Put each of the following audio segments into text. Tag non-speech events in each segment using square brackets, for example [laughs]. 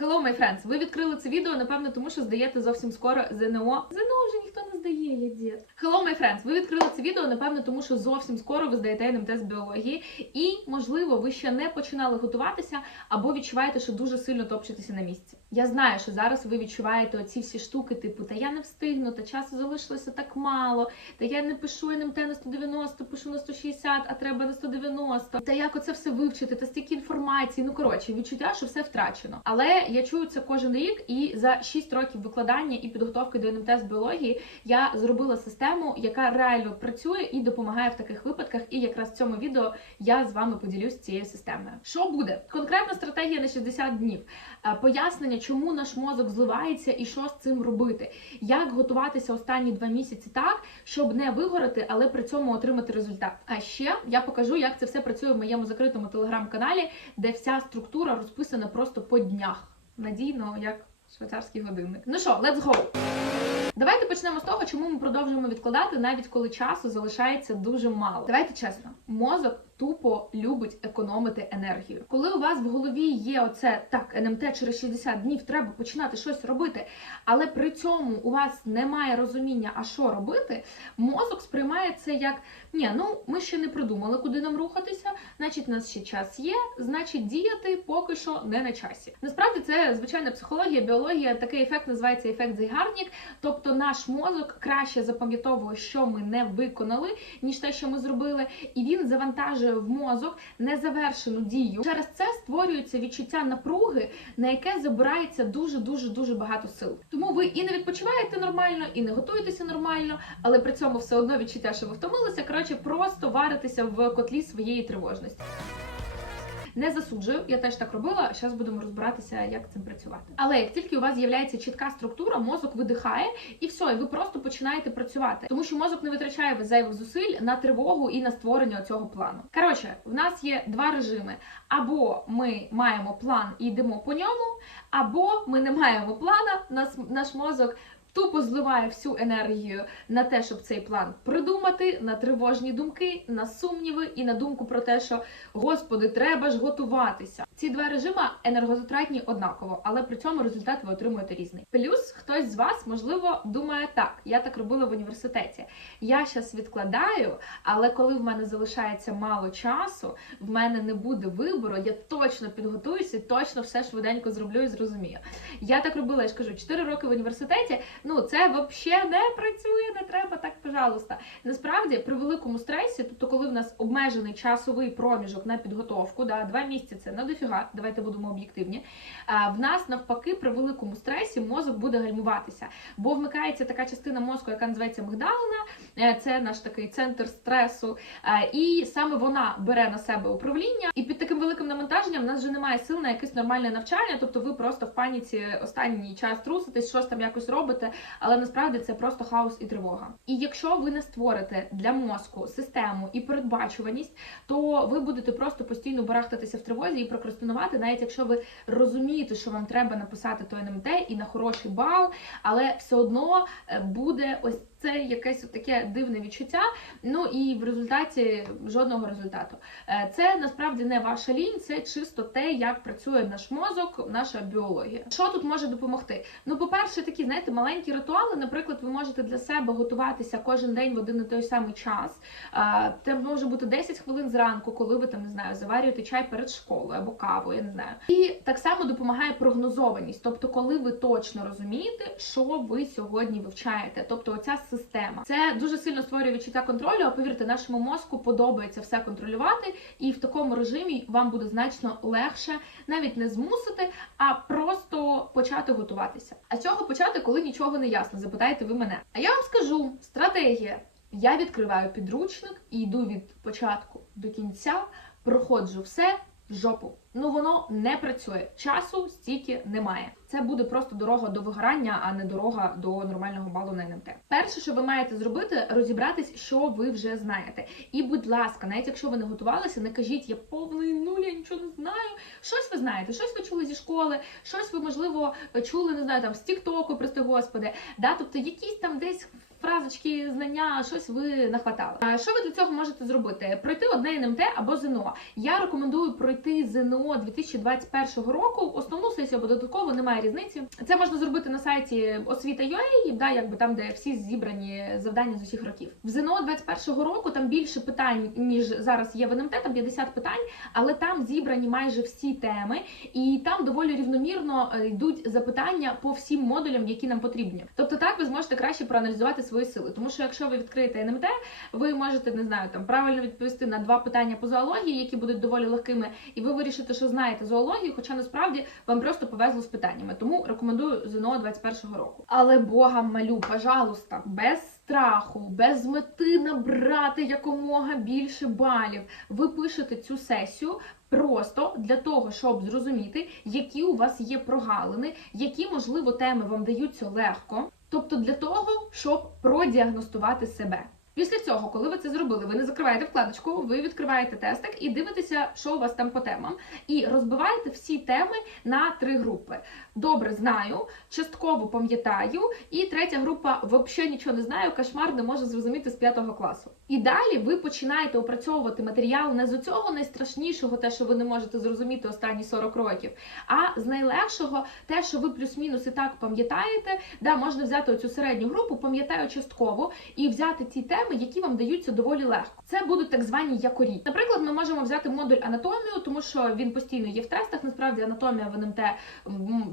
Hello, my friends! Ви відкрили це відео, напевно, тому що здаєте зовсім скоро ЗНО. ЗНО вже ніхто не здає, я дід. Hello, my friends! Ви відкрили це відео, напевно, тому що зовсім скоро ви здаєте НМТ з біології. І, можливо, ви ще не починали готуватися або відчуваєте, що дуже сильно топчетеся на місці. Я знаю, що зараз ви відчуваєте оці всі штуки, типу, та я не встигну, та часу залишилося так мало, та я не пишу НМТ на 190, пишу на 160, а треба на 190. Та як оце все вивчити, та стільки інформації. Ну коротше, відчуття, що все втрачено. Але я чую це кожен рік, і за 6 років викладання і підготовки до НМТ з біології я зробила систему, яка реально працює і допомагає в таких випадках. І якраз в цьому відео я з вами поділюсь цією системою. Що буде? Конкретна стратегія на 60 днів. Е, Пояснення, чому наш мозок зливається і що з цим робити, як готуватися останні два місяці так, щоб не вигорати, але при цьому отримати результат. А ще я покажу, як це все працює в моєму закритому телеграм-каналі, де вся структура розписана просто по днях. Надійно, як швейцарський годинник. Ну що, let's go! Давайте почнемо з того, чому ми продовжуємо відкладати, навіть коли часу залишається дуже мало. Давайте чесно, мозок тупо любить економити енергію. Коли у вас в голові є оце так, НМТ через 60 днів треба починати щось робити, але при цьому у вас немає розуміння, а що робити, мозок сприймає це як ні, ну ми ще не придумали, куди нам рухатися, значить, у нас ще час є, значить, діяти поки що не на часі. Насправді це звичайна психологія, біологія. Такий ефект називається ефект Зейгарнік. Тобто наш мозок краще запам'ятовує, що ми не виконали, ніж те, що ми зробили, і він завантажує в мозок незавершену дію. Через це створюється відчуття напруги, на яке забирається дуже дуже дуже багато сил. Тому ви і не відпочиваєте нормально, і не готуєтеся нормально, але при цьому все одно відчуття, що ви втомилися. Коротше, просто варитеся в котлі своєї тривожності. Не засуджую, я теж так робила. Зараз будемо розбиратися, як цим працювати. Але як тільки у вас з'являється чітка структура, мозок видихає і все, і ви просто починаєте працювати, тому що мозок не витрачає зайвих зусиль на тривогу і на створення цього плану. Коротше, в нас є два режими: або ми маємо план і йдемо по ньому, або ми не маємо плана. Нас наш мозок. Тупо зливає всю енергію на те, щоб цей план придумати, на тривожні думки, на сумніви і на думку про те, що господи, треба ж готуватися. Ці два режими енергозатратні однаково, але при цьому результат ви отримуєте різний. Плюс хтось з вас, можливо, думає так: я так робила в університеті. Я зараз відкладаю, але коли в мене залишається мало часу, в мене не буде вибору, я точно підготуюся, точно все швиденько зроблю і зрозумію. Я так робила, я ж кажу, 4 роки в університеті. Ну це взагалі не працює, не треба так, пожалуйста. Насправді, при великому стресі, тобто, коли в нас обмежений часовий проміжок на підготовку, да, два місяці це не дофіга, давайте будемо об'єктивні. А в нас навпаки, при великому стресі мозок буде гальмуватися, бо вмикається така частина мозку, яка називається мигдалина, Е, це наш такий центр стресу, Е, і саме вона бере на себе управління. І під таким великим навантаженням в нас вже немає сил на якесь нормальне навчання, тобто ви просто в паніці останній час труситесь, щось там якось робите, але насправді це просто хаос і тривога. І якщо ви не створите для мозку систему і передбачуваність, то ви будете просто постійно барахтатися в тривозі і прокрастинувати, навіть якщо ви розумієте, що вам треба написати той НМТ і на хороший бал, але все одно е, буде ось це якесь таке дивне відчуття. Ну і в результаті жодного результату. Е, Це насправді не ваша лінь, це чисто те, як працює наш мозок, наша біологія. Що тут може допомогти? Ну, по-перше, такі знаєте, маленькі ритуали. Наприклад, ви можете для себе готуватися кожен день в один і той самий час. Е, Це може бути 10 хвилин зранку, коли ви там не знаю, заварюєте чай перед школою або каву, я не знаю. І так само допомагає прогнозованість, тобто, коли ви точно розумієте, що ви сьогодні вивчаєте, тобто оця система. Це дуже сильно створює відчуття контролю. А повірте, нашому мозку подобається все контролювати, і в такому режимі вам буде значно легше навіть не змусити, а просто почати готуватися. А з чого почати, коли нічого не ясно? Запитаєте ви мене. А я вам скажу стратегія. Я відкриваю підручник і йду від початку до кінця, проходжу все в жопу. Ну воно не працює. Часу стільки немає. Це буде просто дорога до вигорання, а не дорога до нормального балу на НМТ. Перше, що ви маєте зробити, розібратись, що ви вже знаєте. І, будь ласка, навіть якщо ви не готувалися, не кажіть, я повний нуль, я нічого не знаю. Щось ви знаєте, щось ви чули зі школи, щось ви можливо чули, не знаю, там з Тіктоку, прости господи. Да, тобто якісь там десь. Фразочки, знання, щось ви нахватали. Що ви для цього можете зробити? Пройти одне НМТ або ЗНО. Я рекомендую пройти ЗНО ЗНО 2021 року. Основну сесію або додатково немає різниці. Це можна зробити на сайті освіта.ua, да, якби там, де всі зібрані завдання з усіх років. В ЗНО 21 року там більше питань ніж зараз є в НМТ, там 50 питань, але там зібрані майже всі теми, і там доволі рівномірно е, йдуть запитання по всім модулям, які нам потрібні. Тобто, так ви зможете краще проаналізувати свої сили. Тому що якщо ви відкриєте НМТ, ви можете не знаю там правильно відповісти на два питання по зоології, які будуть доволі легкими, і ви вирішите, що знаєте зоологію, хоча насправді вам просто повезло з питаннями. Тому рекомендую ЗНО 21 року. Але богам малю, пожалуйста, без страху, без мети набрати якомога більше балів. Ви пишете цю сесію. Просто для того, щоб зрозуміти, які у вас є прогалини, які можливо теми вам даються легко, тобто для того, щоб продіагностувати себе. Після цього, коли ви це зробили, ви не закриваєте вкладочку, ви відкриваєте тестик і дивитеся, що у вас там по темам, і розбиваєте всі теми на три групи. Добре знаю, частково пам'ятаю, і третя група взагалі нічого не знаю, кошмар не може зрозуміти з п'ятого класу. І далі ви починаєте опрацьовувати матеріал не з цього найстрашнішого, те, що ви не можете зрозуміти останні 40 років, а з найлегшого, те, що ви плюс-мінус і так пам'ятаєте. Да, можна взяти оцю середню групу, пам'ятаю частково, і взяти ті теми, які вам даються доволі легко. Це будуть так звані якорі. Наприклад, ми можемо взяти модуль анатомію, тому що він постійно є в тестах. Насправді анатомія в НМТ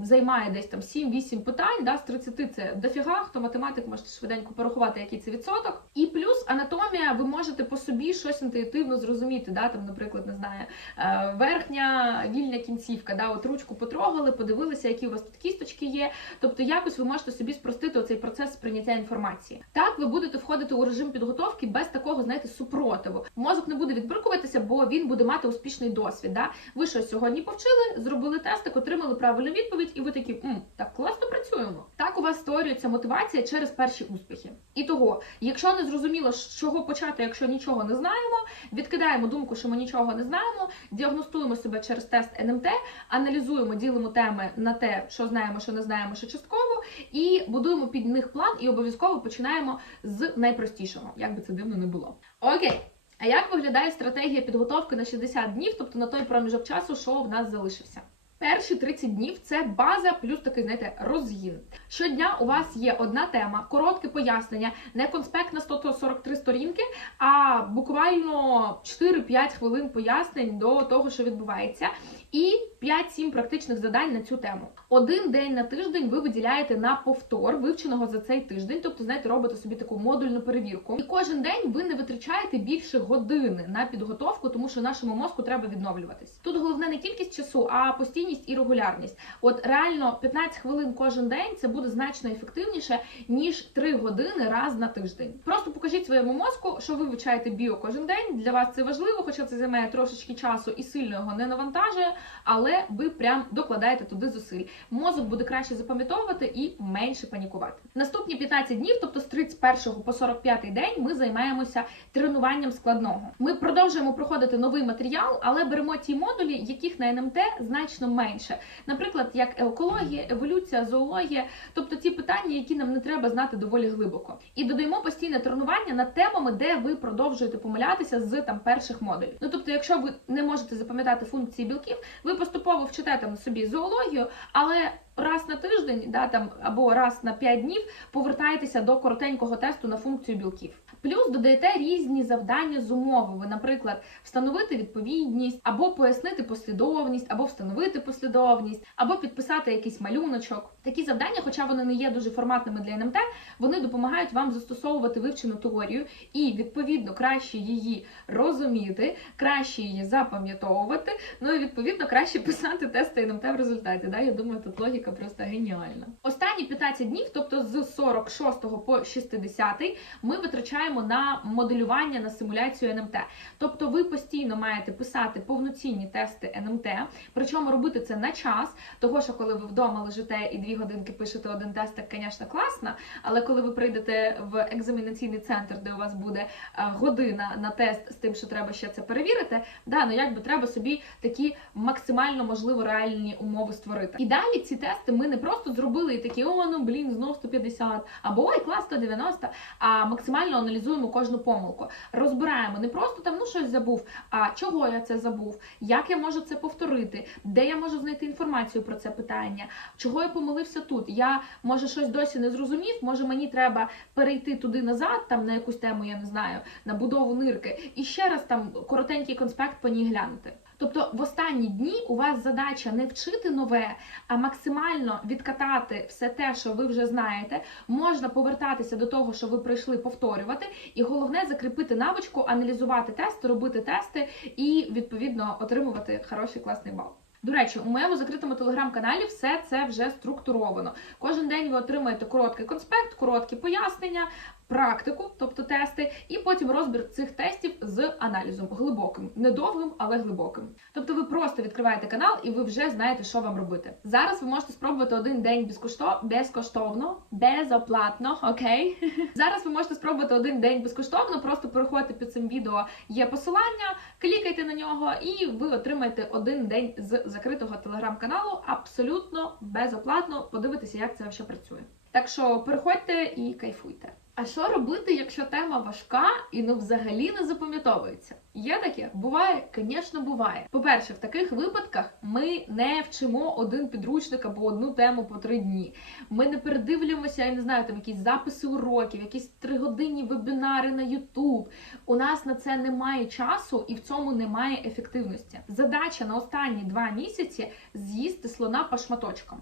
займає десь там 7-8 питань. Да, з 30 це дофіга. Хто математик можете швиденько порахувати, який це відсоток. І плюс анатомія, ви можете по собі щось інтуїтивно зрозуміти. Да, там, наприклад, не знаю, е, верхня вільня кінцівка. Да, от ручку потрогали, подивилися, які у вас тут кісточки є. Тобто, якось ви можете собі спростити оцей процес сприйняття інформації. Так, ви будете входити у режим підготовки без такого, знаєте, супротиву. Мозок не буде відбрикуватися, бо він буде мати успішний досвід. Да? Ви щось сьогодні повчили, зробили тестик, отримали правильну відповідь, і ви такі М, так класно працюємо. Так у вас створюється мотивація через перші успіхи. І того, якщо не зрозуміло, з чого почати, якщо нічого не знаємо, відкидаємо думку, що ми нічого не знаємо, діагностуємо себе через тест НМТ, аналізуємо, ділимо теми на те, що знаємо, що не знаємо, що частково, і будуємо під них план, і обов'язково починаємо з найпростішого, як би це дивно не було. Окей. А як виглядає стратегія підготовки на 60 днів, тобто на той проміжок часу, що в нас залишився? Перші 30 днів це база плюс такий, знаєте, розгін. Щодня у вас є одна тема, коротке пояснення, не конспект на 143 сторінки, а буквально 4-5 хвилин пояснень до того, що відбувається, і 5-7 практичних завдань на цю тему. Один день на тиждень ви виділяєте на повтор вивченого за цей тиждень, тобто, знаєте, робите собі таку модульну перевірку. І кожен день ви не витрачаєте більше години на підготовку, тому що нашому мозку треба відновлюватись. Тут головне не кількість часу, а постійність і регулярність. От реально 15 хвилин кожен день це буде значно ефективніше ніж 3 години раз на тиждень. Просто покажіть своєму мозку, що ви вивчаєте біо кожен день. Для вас це важливо, хоча це займає трошечки часу і сильно його не навантажує, але ви прям докладаєте туди зусиль. Мозок буде краще запам'ятовувати і менше панікувати. Наступні 15 днів, тобто з 31 по 45 день, ми займаємося тренуванням складного. Ми продовжуємо проходити новий матеріал, але беремо ті модулі, яких на НМТ значно менше. Наприклад, як екологія, еволюція, зоологія, тобто ті питання, які нам не треба знати доволі глибоко. І додаємо постійне тренування над темами, де ви продовжуєте помилятися з там перших модулів. Ну тобто, якщо ви не можете запам'ятати функції білків, ви поступово вчите собі зоологію, але раз на тиждень, да там або раз на 5 днів повертаєтеся до коротенького тесту на функцію білків. Плюс додаєте різні завдання з умовами, наприклад, встановити відповідність, або пояснити послідовність, або встановити послідовність, або підписати якийсь малюночок. Такі завдання, хоча вони не є дуже форматними для НМТ, вони допомагають вам застосовувати вивчену теорію і відповідно краще її розуміти, краще її запам'ятовувати. Ну і відповідно краще писати тести НМТ в результаті. Да? Я думаю, тут логіка просто геніальна. Останні 15 днів, тобто з 46 по 60, ми витрачаємо на моделювання на симуляцію НМТ. Тобто ви постійно маєте писати повноцінні тести НМТ, причому робити це на час, того що коли ви вдома лежите і дві годинки пишете один тест, так, звісно, класно. Але коли ви прийдете в екзаменаційний центр, де у вас буде е, година на тест з тим, що треба ще це перевірити, да, ну якби треба собі такі максимально можливо реальні умови створити. І далі ці тести ми не просто зробили і такі, о, ну блін, знов 150, або ой, клас 190, а максимально аналізуємо кожну помилку. Розбираємо не просто там ну щось забув, а чого я це забув, як я можу це повторити, де я можу знайти інформацію про це питання, чого я помилився тут. Я може щось досі не зрозумів, може мені треба перейти туди назад, там на якусь тему, я не знаю, на будову нирки, і ще раз там коротенький конспект по ній глянути. Тобто в останні дні у вас задача не вчити нове, а максимально відкатати все те, що ви вже знаєте. Можна повертатися до того, що ви пройшли, повторювати, і головне закріпити навичку, аналізувати тести, робити тести і відповідно отримувати хороший класний бал. До речі, у моєму закритому телеграм-каналі все це вже структуровано. Кожен день ви отримаєте короткий конспект, короткі пояснення, практику, тобто тести, і потім розбір цих тестів з аналізом глибоким, недовгим, але глибоким. Тобто ви просто відкриваєте канал і ви вже знаєте, що вам робити. Зараз ви можете спробувати один день безкоштовно, безкоштовно, безоплатно, окей. [laughs] Зараз ви можете спробувати один день безкоштовно, просто переходьте під цим відео, є посилання, клікайте на нього, і ви отримаєте один день з закритого телеграм-каналу абсолютно безоплатно. Подивитися, як це взагалі працює. Так що переходьте і кайфуйте. А що робити, якщо тема важка і ну взагалі не запам'ятовується? Є таке? Буває, звісно, буває. По-перше, в таких випадках ми не вчимо один підручник або одну тему по три дні. Ми не передивлюємося, я не знаю, там якісь записи уроків, якісь тригодинні вебінари на YouTube. У нас на це немає часу і в цьому немає ефективності. Задача на останні два місяці з'їсти слона по шматочкам.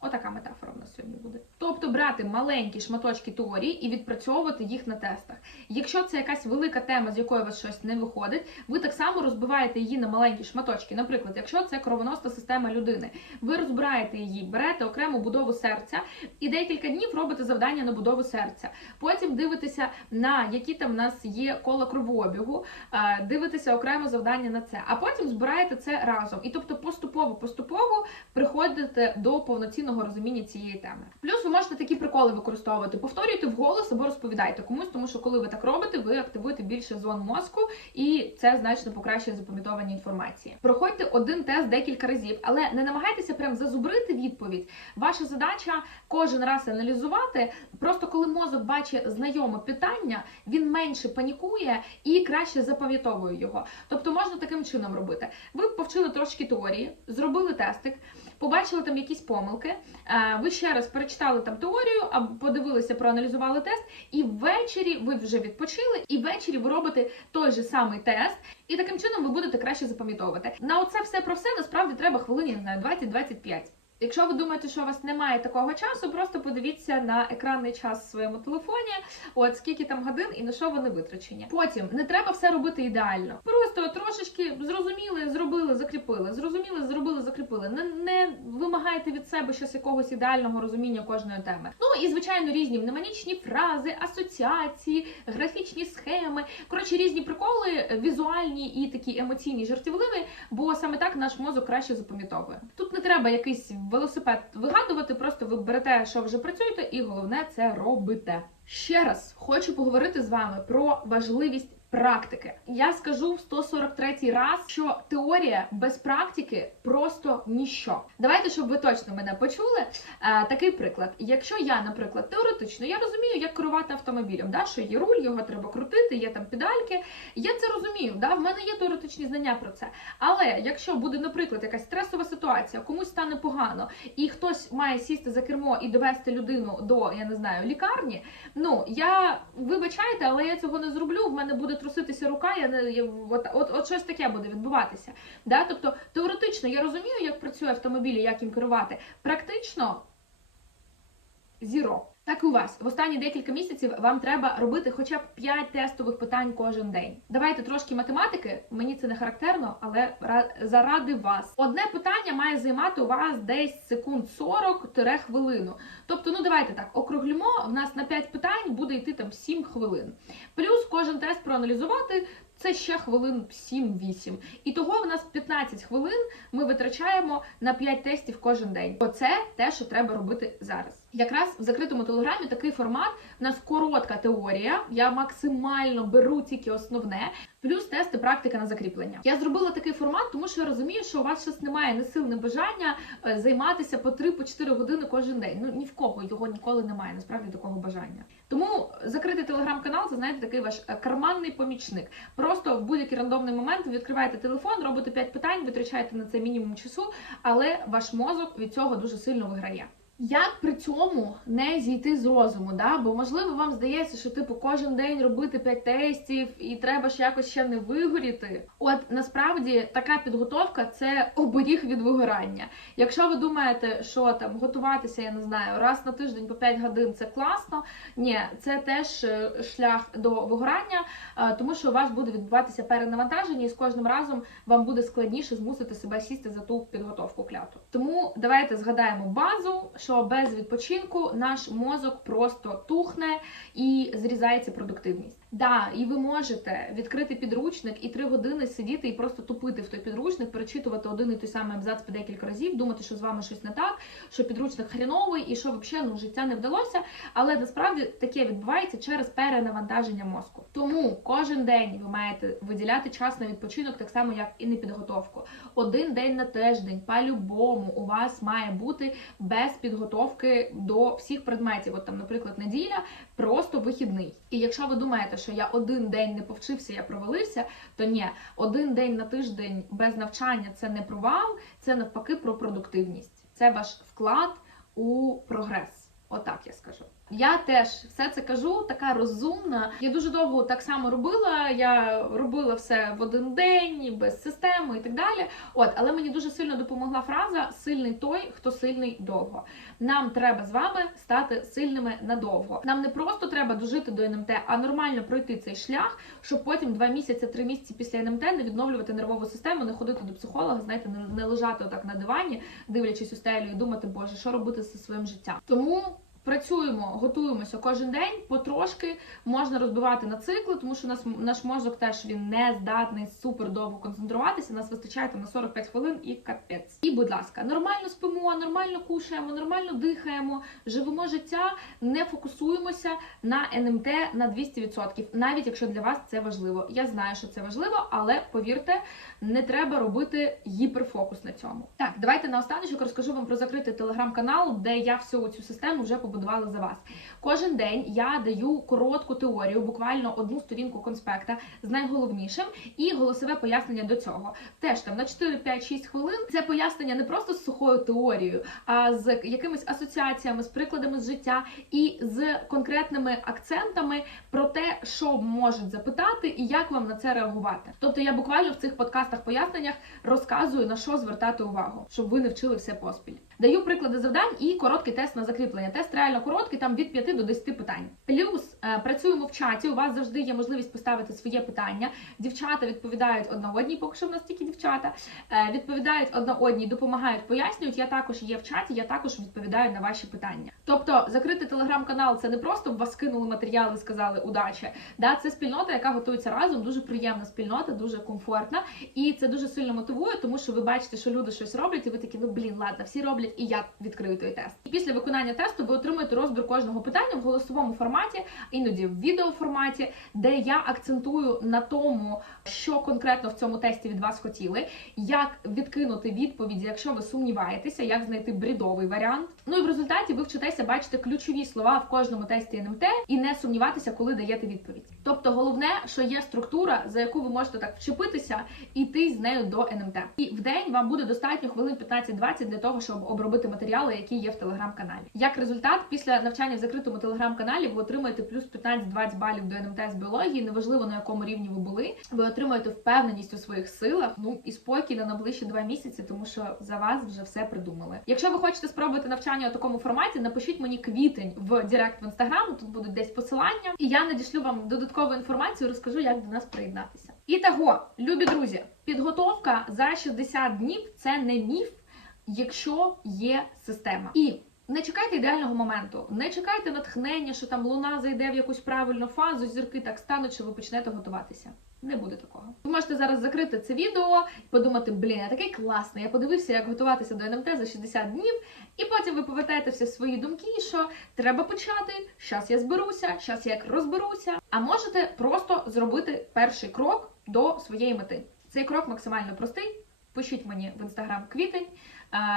Отака метафора в нас сьогодні буде. Тобто брати маленькі шматочки теорії і відпрацьовувати їх на тестах. Якщо це якась велика тема, з якої у вас щось не виходить, ви так само розбиваєте її на маленькі шматочки. Наприклад, якщо це кровоносна система людини, ви розбираєте її, берете окрему будову серця і декілька днів робите завдання на будову серця. Потім дивитеся на які там в нас є кола кровообігу, дивитеся окремо завдання на це, а потім збираєте це разом. І тобто поступово-поступово приходите до повноцінного розуміння цієї теми. Плюс ви можете такі приколи використовувати. Повторюйте вголос або розповідайте комусь, тому що коли ви так робите, ви активуєте більше зон мозку, і це значно покращує запам'ятовування інформації. Проходьте один тест декілька разів, але не намагайтеся прям зазубрити відповідь. Ваша задача кожен раз аналізувати. Просто коли мозок бачить знайоме питання, він менше панікує і краще запам'ятовує його. Тобто можна таким чином робити. Ви повчили трошки теорії, зробили тестик побачили там якісь помилки, е, ви ще раз перечитали там теорію, або подивилися, проаналізували тест, і ввечері ви вже відпочили, і ввечері ви робите той же самий тест, і таким чином ви будете краще запам'ятовувати. На оце все про все насправді треба хвилині, не знаю, 20-25. Якщо ви думаєте, що у вас немає такого часу, просто подивіться на екранний час в своєму телефоні, от скільки там годин і на що вони витрачені. Потім не треба все робити ідеально. Просто трошечки зрозуміли, зробили, закріпили. Зрозуміли, зробили, закріпили. Не, не вимагайте від себе щось якогось ідеального розуміння кожної теми. Ну і звичайно різні мнемонічні фрази, асоціації, графічні схеми. Коротше, різні приколи, візуальні і такі емоційні, жартівливі, бо саме так наш мозок краще запам'ятовує. Тут не треба якийсь велосипед вигадувати, просто ви берете, що вже працюєте, і головне це робите. Ще раз хочу поговорити з вами про важливість. Практики я скажу в 143 раз, що теорія без практики просто ніщо. Давайте, щоб ви точно мене почули. Е, такий приклад. Якщо я, наприклад, теоретично я розумію, як керувати автомобілем, да, що є руль, його треба крутити, є там педальки. Я це розумію. Да, в мене є теоретичні знання про це. Але якщо буде, наприклад, якась стресова ситуація, комусь стане погано, і хтось має сісти за кермо і довести людину до я не знаю лікарні. Ну я вибачайте, але я цього не зроблю. В мене буде труситися рука, я не я, от, от, от щось таке буде відбуватися. Да? Тобто теоретично я розумію, як працює автомобіль, і як їм керувати. Практично зіро. Так і у вас в останні декілька місяців вам треба робити хоча б 5 тестових питань кожен день. Давайте трошки математики. Мені це не характерно, але заради вас. Одне питання має займати у вас десь секунд 40 хвилину. Тобто, ну давайте так, округлюмо. В нас на 5 питань буде йти там 7 хвилин. Плюс кожен тест проаналізувати. Це ще хвилин 7-8. І того в нас 15 хвилин ми витрачаємо на 5 тестів кожен день. Оце те, що треба робити зараз. Якраз в закритому телеграмі такий формат. У нас коротка теорія. Я максимально беру тільки основне. плюс тести практика на закріплення. Я зробила такий формат, тому що я розумію, що у вас щось немає не сил, не бажання е, займатися по 3-4 години кожен день. Ну ні в кого його ніколи немає. Насправді такого бажання. Тому закритий телеграм-канал це знаєте такий ваш е, карманний помічник. Просто в будь-який рандомний момент ви відкриваєте телефон, робите 5 питань, витрачаєте на це мінімум часу, але ваш мозок від цього дуже сильно виграє. Як при цьому не зійти з розуму? Да? Бо можливо вам здається, що типу кожен день робити 5 тестів і треба ж якось ще не вигоріти. От насправді така підготовка це оберіг від вигорання. Якщо ви думаєте, що там готуватися, я не знаю, раз на тиждень по 5 годин це класно. Ні, це теж е, шлях до вигорання, е, тому що у вас буде відбуватися перенавантаження, і з кожним разом вам буде складніше змусити себе сісти за ту підготовку кляту. Тому давайте згадаємо базу, що без відпочинку наш мозок просто тухне і зрізається продуктивність. Да, і ви можете відкрити підручник і три години сидіти і просто тупити в той підручник, перечитувати один і той самий абзац по декілька разів, думати, що з вами щось не так, що підручник хріновий і що взагалі ну, життя не вдалося. Але насправді таке відбувається через перенавантаження мозку. Тому кожен день ви маєте виділяти час на відпочинок, так само як і на підготовку. Один день на тиждень, по-любому, у вас має бути без підготовки до всіх предметів. От там, наприклад, неділя, просто вихідний. І якщо ви думаєте, що я один день не повчився, я провалився, то ні, один день на тиждень без навчання це не провал, це навпаки про продуктивність. Це ваш вклад у прогрес. Отак я скажу. Я теж все це кажу, така розумна. Я дуже довго так само робила. Я робила все в один день, без системи і так далі. От, але мені дуже сильно допомогла фраза Сильний той, хто сильний довго. Нам треба з вами стати сильними надовго. Нам не просто треба дожити до НМТ, а нормально пройти цей шлях, щоб потім два місяці, три місяці після НМТ не відновлювати нервову систему, не ходити до психолога, знаєте, не- лежати отак на дивані, дивлячись у стелю і думати, боже, що робити зі своїм життям. Тому. Працюємо, готуємося кожен день, потрошки можна розбивати на цикли, тому що нас наш мозок теж він не здатний супер довго концентруватися. Нас вистачає там на 45 хвилин і капець. І, будь ласка, нормально спимо, нормально кушаємо, нормально дихаємо, живемо життя, не фокусуємося на НМТ на 200%, навіть якщо для вас це важливо. Я знаю, що це важливо, але повірте, не треба робити гіперфокус на цьому. Так, давайте наостанок розкажу вам про закритий телеграм-канал, де я всю цю систему вже побудувала за вас. Кожен день я даю коротку теорію, буквально одну сторінку конспекта з найголовнішим і голосове пояснення до цього. Теж там на 4, 5, 6 хвилин. Це пояснення не просто з сухою теорією, а з якимись асоціаціями, з прикладами з життя і з конкретними акцентами про те, що можуть запитати і як вам на це реагувати. Тобто я буквально в цих подкастах поясненнях розказую на що звертати увагу, щоб ви не вчили все поспіль. Даю приклади завдань і короткий тест на закріплення. Тест реально короткий, там від 5 до 10 питань. Плюс е, працюємо в чаті. У вас завжди є можливість поставити своє питання. Дівчата відповідають одна одній, поки що в нас тільки дівчата. Е, відповідають одна одній, допомагають, пояснюють. Я також є в чаті, я також відповідаю на ваші питання. Тобто, закритий телеграм-канал це не просто вас кинули матеріали, сказали удачі. Да, це спільнота, яка готується разом. Дуже приємна спільнота, дуже комфортна, і це дуже сильно мотивує, тому що ви бачите, що люди щось роблять, і ви такі, ну блін, ладно, всі роблять, і я відкрию той тест. І після виконання тесту ви отримуєте розбір кожного питання в голосовому форматі, іноді в відеоформаті, де я акцентую на тому, що конкретно в цьому тесті від вас хотіли, як відкинути відповіді, якщо ви сумніваєтеся, як знайти брідовий варіант. Ну і в результаті ви вчитеся бачити ключові слова в кожному тесті НМТ і не сумніватися, коли даєте відповідь. Тобто, головне, що є структура, за яку ви можете так вчепитися і йти з нею до НМТ. І в день вам буде достатньо хвилин 15-20 для того, щоб обробити матеріали, які є в телеграм-каналі. Як результат, після навчання в закритому телеграм-каналі ви отримаєте плюс 15-20 балів до НМТ з біології, неважливо на якому рівні ви були. Ви отримуєте впевненість у своїх силах, ну і спокій на найближчі два місяці, тому що за вас вже все придумали. Якщо ви хочете спробувати навчання у такому форматі, напишіть мені квітень в Директ в інстаграм. Тут будуть десь посилання, і я надішлю вам додаткову інформацію, розкажу, як до нас приєднатися. І того, любі друзі, підготовка за 60 днів це не міф, якщо є система. І не чекайте ідеального моменту, не чекайте натхнення, що там луна зайде в якусь правильну фазу, зірки так стануть, що ви почнете готуватися. Не буде такого. Ви можете зараз закрити це відео і подумати, блін, я такий класний. Я подивився, як готуватися до НМТ за 60 днів, і потім ви повертаєтеся в свої думки, що треба почати. Щас я зберуся, щас я як розберуся. А можете просто зробити перший крок до своєї мети. Цей крок максимально простий. Пишіть мені в інстаграм квітень,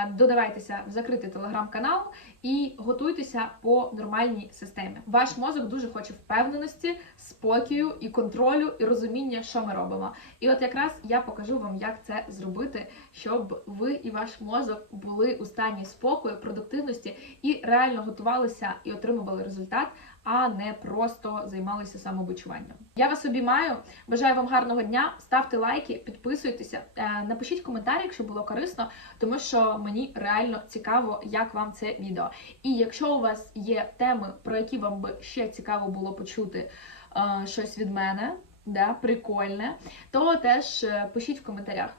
додавайтеся в закритий телеграм-канал і готуйтеся по нормальній системі. Ваш мозок дуже хоче впевненості, спокою і контролю, і розуміння, що ми робимо. І от якраз я покажу вам, як це зробити, щоб ви і ваш мозок були у стані спокою, продуктивності і реально готувалися і отримували результат, а не просто займалися самобичуванням. Я вас обіймаю. Бажаю вам гарного дня. Ставте лайки, підписуйтеся, е, напишіть коментарі, якщо було корисно, тому що мені реально цікаво, як вам це відео. І якщо у вас є теми, про які вам би ще цікаво було почути е, щось від мене, да, прикольне, то теж е, пишіть в коментарях.